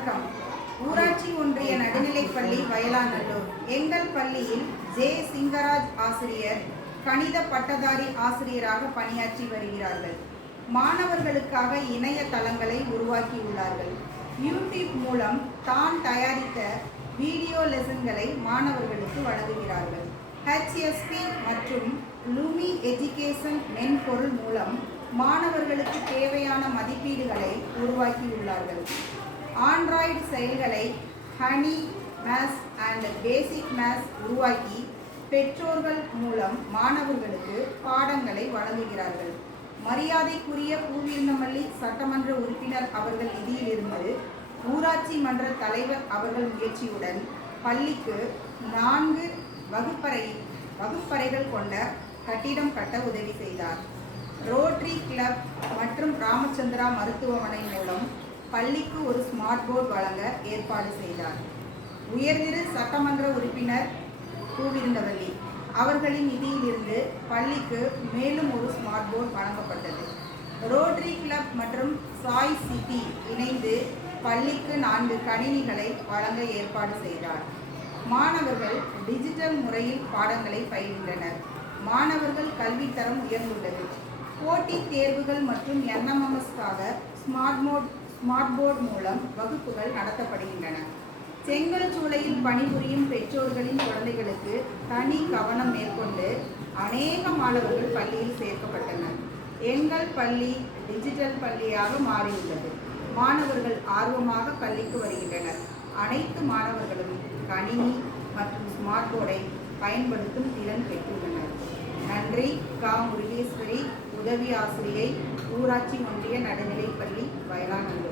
வணக்கம். ஊராட்சி ஒன்றிய நடுநிலைப்பள்ளி வயலாநல்லூர். எங்கள் பள்ளியில் ஜே. சிங்கராஜ் ஆசிரியர் கணித பட்டதாரி ஆசிரியராக பணியாற்றி வருகிறார்கள். மாணவர்களுக்காக இணைய தளங்களை உருவாக்கியுள்ளார்கள். யூடியூப் மூலம் தான் தயாரித்த வீடியோ லெசன்களை மாணவர்களுக்கு வழங்குகிறார்கள். HSP மற்றும் லூமி எஜுகேஷன் மென்பொருள் மூலம் மாணவர்களுக்கு தேவையான மதிப்பீடுகளை உருவாக்கியுள்ளார்கள். ஆண்ட்ராய்டு செயல்களை honey, maths and basic maths உருவாக்கி பெற்றோர்கள் மூலம் மாணவர்களுக்கு பாடங்களை வழங்குகிறார்கள். மரியாதைக்குரிய பூவிருந்தமல்லி சட்டமன்ற உறுப்பினர் அவர்கள் நிதியிலிருந்து ஊராட்சி மன்ற தலைவர் அவர்கள் முயற்சியுடன் பள்ளிக்கு 4 வகுப்பறைகள் கொண்ட கட்டிடம் கட்ட உதவி செய்தார். ரோட்டரி கிளப் மற்றும் ராமச்சந்திரா மருத்துவமனை மூலம் பள்ளிக்கு ஒரு ஸ்மார்ட் போர்டு வழங்க ஏற்பாடு செய்தார். உயர்திரு சட்டமன்ற உறுப்பினர் பூவிருந்தவல்லி அவர்களின் நிதியிலிருந்து பள்ளிக்கு மேலும் ஒரு ஸ்மார்ட் போர்டு வழங்கப்பட்டது. ரோட்டரி கிளப் மற்றும் சாய் சிட்டி இணைந்து பள்ளிக்கு 4 கணினிகளை வழங்க ஏற்பாடு செய்தார். மாணவர்கள் டிஜிட்டல் முறையில் பாடங்களை பயில்கின்றனர். மாணவர்கள் கல்வித்தரம் உயர்ந்துள்ளது. போட்டித் தேர்வுகள் மற்றும் NMMSக்காக ஸ்மார்ட் போர்டு மூலம் வகுப்புகள் நடத்தப்படுகின்றன. செங்கல்சூளையில் பணிபுரியும் பெற்றோர்களின் குழந்தைகளுக்கு தனி கவனம் மேற்கொண்டு அநேக மாணவர்கள் பள்ளியில் சேர்க்கப்பட்டனர். எங்கள் பள்ளி டிஜிட்டல் பள்ளியாக மாறியுள்ளது. மாணவர்கள் ஆர்வமாக பள்ளிக்கு வருகின்றனர். அனைத்து மாணவர்களும் கணினி மற்றும் ஸ்மார்ட் போர்டை பயன்படுத்தும் திறன் பெற்றுள்ளனர். நன்றி. கா. முருகேஸ்வரி, உதவி ஆசிரியை, ஊராட்சி ஒன்றிய நடுநிலைப்பள்ளி, வயலாநல்லூர்.